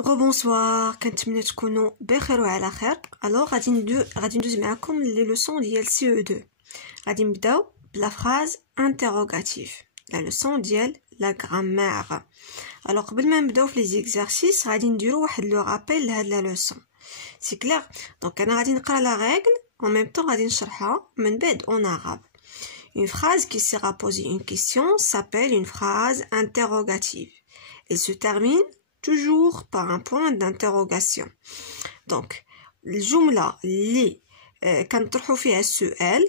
Rebonsoir, كنتمنى تكونوا بخير وعلى خير. Alors غادي ندوز معكم لي لوسون ديال CE2. غادي نبداو بلا فراز انتروغاتيف، لا لوسون ديال لا غرامير. Alors قبل ما نبداو في لي زيكزارسيس غادي نديرو واحد لو رابيل لهاد لا لوسون. سي كلير؟ دونك انا غادي نقرا لا ريغل en même temps غادي نشرحها من بعد en arabe. Une phrase qui sera posée une question s'appelle une phrase interrogative. Elle se termine toujours par un point d'interrogation. Donc, الجملة اللي كنطرحو فيها السؤال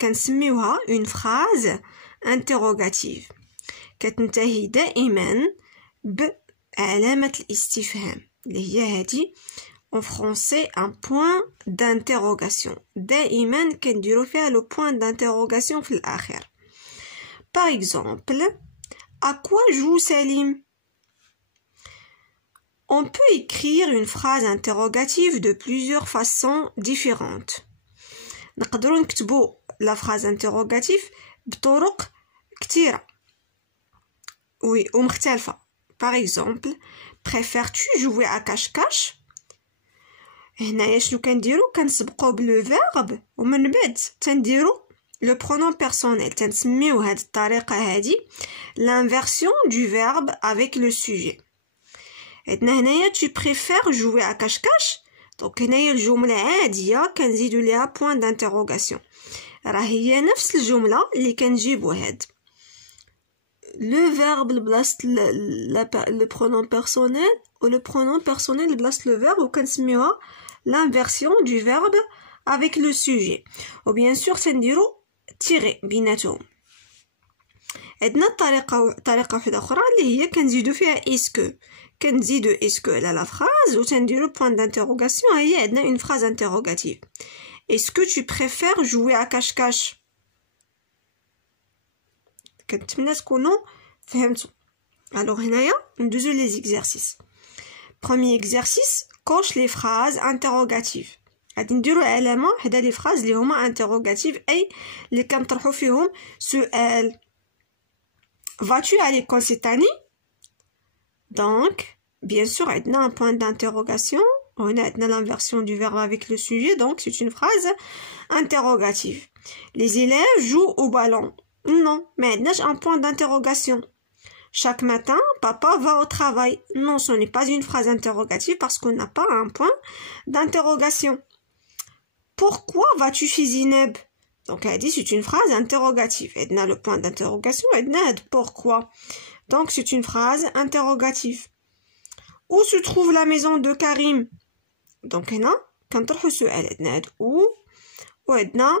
كنسميوها une phrase interrogative. كتنتهي دائما بعلامة الاستفهام اللي هي هادي en français un point d'interrogation. دائما كنديرو فيها le point d'interrogation في الآخر. Par exemple, à quoi joue Salim? On peut écrire une phrase interrogative de plusieurs façons différentes. نقدروا نكتبوا la phrase interrogative بطرق كثيرة ومختلفة. Par exemple, préfères-tu jouer à cache-cache? هنايا شنو كنديروا؟ كنسبقوا بالو فيرب ومن بعد تنديروا لو برونون بيرسونيل. تنسميو هاد الطريقة هادي l'inversion du verbe avec le sujet. عندنا هنايا tu préfères jouer à cache-cache. دونك هنايا الجملة عادية كنزيدو ليها point d'interrogation. راه هي نفس الجملة اللي كنجيبو هاد le verbe لبلاصة le pronom personnel و le pronom personnel لبلاصة le verbe وكنسميوها l'inversion du verbe avec le sujet. و bien sûr تنديرو تيغي بيناتهم. عندنا طريقة واحدة أخرى اللي هي كنزيدو فيها اسكو. كنزيدو اسكو على لا فراز وتنديرو point d'interrogation. هي عندنا une phrase interrogative. Est-ce que tu préfères jouer à cache-cache? كنتمنى تكونوا فهمتوا. alors هنايا ندوزو لي زيكزارسيس. premier exercice coche les phrases interrogatives. غادي نديرو علامه حدا لي فراز اللي هما interrogative اي اللي كنطرحو فيهم سؤال. vas-tu à l'école cette année? donc bien sûr عندنا un point d'interrogation. On a l'inversion du verbe avec le sujet, donc c'est une phrase interrogative. Les élèves jouent au ballon. Non, mais on a un point d'interrogation. Chaque matin, papa va au travail. Non, ce n'est pas une phrase interrogative parce qu'on n'a pas un point d'interrogation. Pourquoi vas-tu chez Zineb? Donc elle dit c'est une phrase interrogative. On a le point d'interrogation, on a pourquoi. Donc c'est une phrase interrogative. Où se trouve la maison de Karim? Donc هنا كنطرحو سؤال. عندنا هاد وعندنا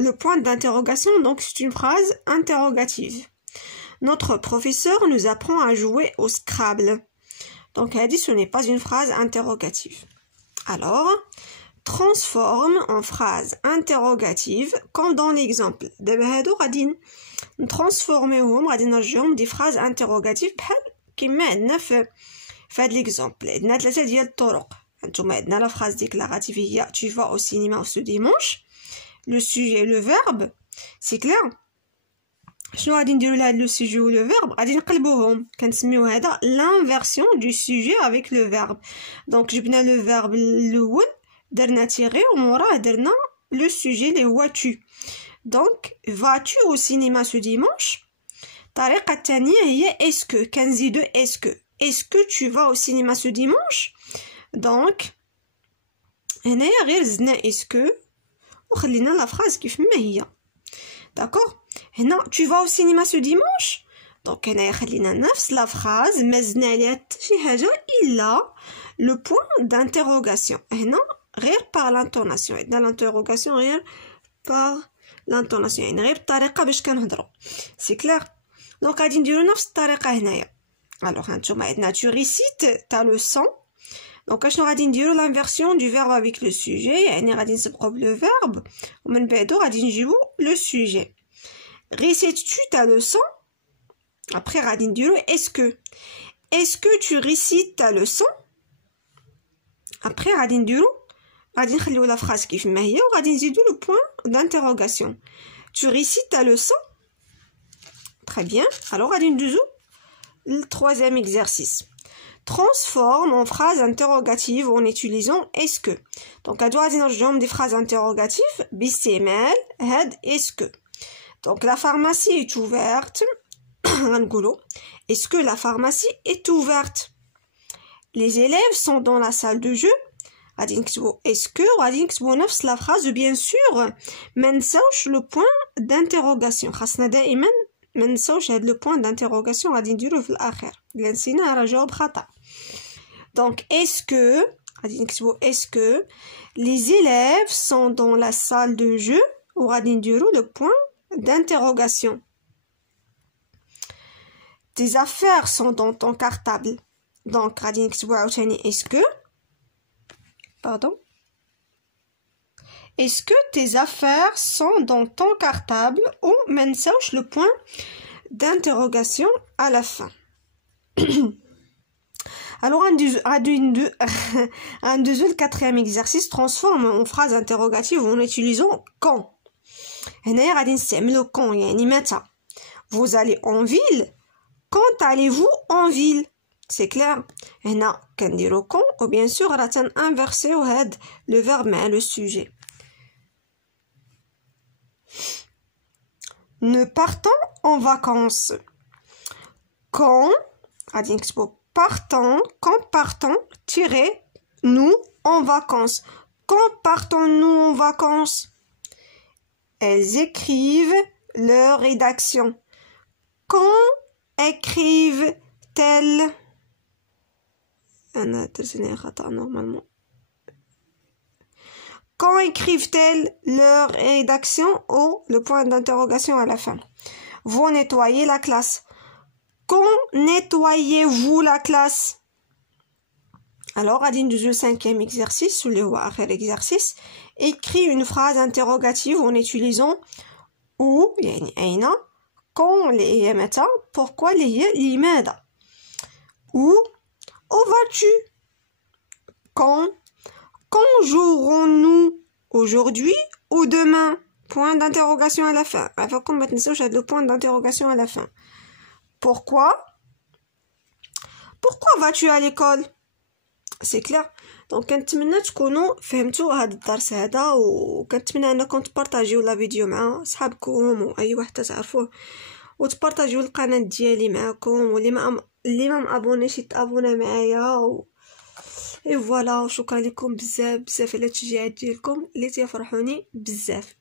le point d'interrogation, donc c'est une phrase interrogative. Notre professeur nous apprend à jouer au Scrabble. Donc elle dit ce n'est pas une phrase interrogative. Alors transforme en phrase interrogative comme dans l'exemple. دابا هادو غادي نترانسفورميوهم غادي نرجعوهم دي phrase interrogative بحال كيما عندنا في هاد l'exemple. عندنا 3 ديال الطرق. هانتوما عندنا لا phrase déclarative هي tu vas au cinéma ce dimanche. Le sujet le verbe. C'est clair? شنو غادي نديرو لهاد لو sujet و le verbe؟ غادي نقلبوهم كنسميو هذا l'inversion du sujet avec le verbe. donc جبنا le verbe الاول درنا تيغي وموراه درنا le sujet اللي هو tu. donc vas-tu au cinéma ce dimanche. الطريقه الثانيه هي est-ce que كنزيدو est-ce que tu vas au cinéma ce dimanche. donc هنايا غير زدنا est-ce que وخلينا لا phrase كيف ما هي. d'accord. هنا tu vas au cinéma ce dimanche. donc هنايا خلينا نفس لا phrase ما زدنا عليها حتى شي حاجه الا le point d'interrogation. هنا غير par l'intonation. عندنا l'interrogation غير par l'intonation يعني غير بالطريقه باش كنهضروا. سي كلير؟ دونك غادي نديرو نفس الطريقه هنايا. alors هانتوما عندنا tu récites ta leçon. donc اشنو غادي نديرو l'inversion du verbe avec le sujet يعني غادي نسبقو بلو verbe ومن بعدو غادي نجيبو le sujet. récites-tu ta leçon. après غادي نديرو est-ce que tu récites ta leçon. après غادي نخليو لا phrase كيف ما هي وغادي نزيدو le point d'interrogation. tu récites ta leçon. très bien. alors غادي ندوزو le troisième exercice. transforme en phrase interrogative en utilisant est-ce que. Donc, à droite, nous des phrases interrogatives. باستعمال هاد est-ce que. Donc, la pharmacie est ouverte. Est-ce que la pharmacie est ouverte? Les élèves sont dans la salle de jeu. Est-ce que la phrase bien sûr ما نساوش le point d'interrogation. خاصنا دائما ما نساوش هاد le point d'interrogation غادي نديروه في الاخر. الا نسينا راه جواب خطا. Donc est-ce que les élèves sont dans la salle de jeu وغادي نديرو le point d'interrogation. Tes affaires sont dans ton cartable. Donc غادي نكتبو عاوتاني est-ce que pardon. Est-ce que tes affaires sont dans ton cartable ou ما نساوش le point d'interrogation à la fin. Alors un deuxième quatrième exercice transforme en phrase interrogative en utilisant quand. هنايا غادي نستعملو quand يعني متى. Vous allez en ville. Quand allez-vous en ville? C'est clair. هنا كنديرو quand ou bien sûr راه تنانفيرسيو هاد le verbe مع le sujet. Nous partons en vacances. Quand غادي نكتبو partons, quand partons tirer nous en vacances. Quand partons-nous en vacances? Elles écrivent leur rédaction. Quand écrivent-elles? Normalement. Quand écrivent-elles leur rédaction ou le point d'interrogation à la fin? Vous nettoyez la classe. Quand nettoyez-vous la classe? Alors, à le cinquième exercice, ou le dernier exercice, écris une phrase interrogative en utilisant où, يعني أين, quand, اللي هي متى, pourquoi, اللي هي لماذا. Où vas-tu? Quand jouerons-nous? Aujourd'hui ou demain? Point d'interrogation à la fin. Avant qu'on mette le point d'interrogation à la fin. Pourquoi vas-tu à l'école? C'est clair. Donc كنتمنى تكونوا فهمتوا هذا الدرس هذا وكنتمنى انكم تبارطاجيو لا فيديو مع صحابكم واي واحد تعرفوه وتبارطاجيو القناه ديالي معكم واللي ما مابونيش يتابونا معايا اي فوالا. شكرا لكم بزاف على التشجيعات ديالكم اللي تيفرحوني بزاف.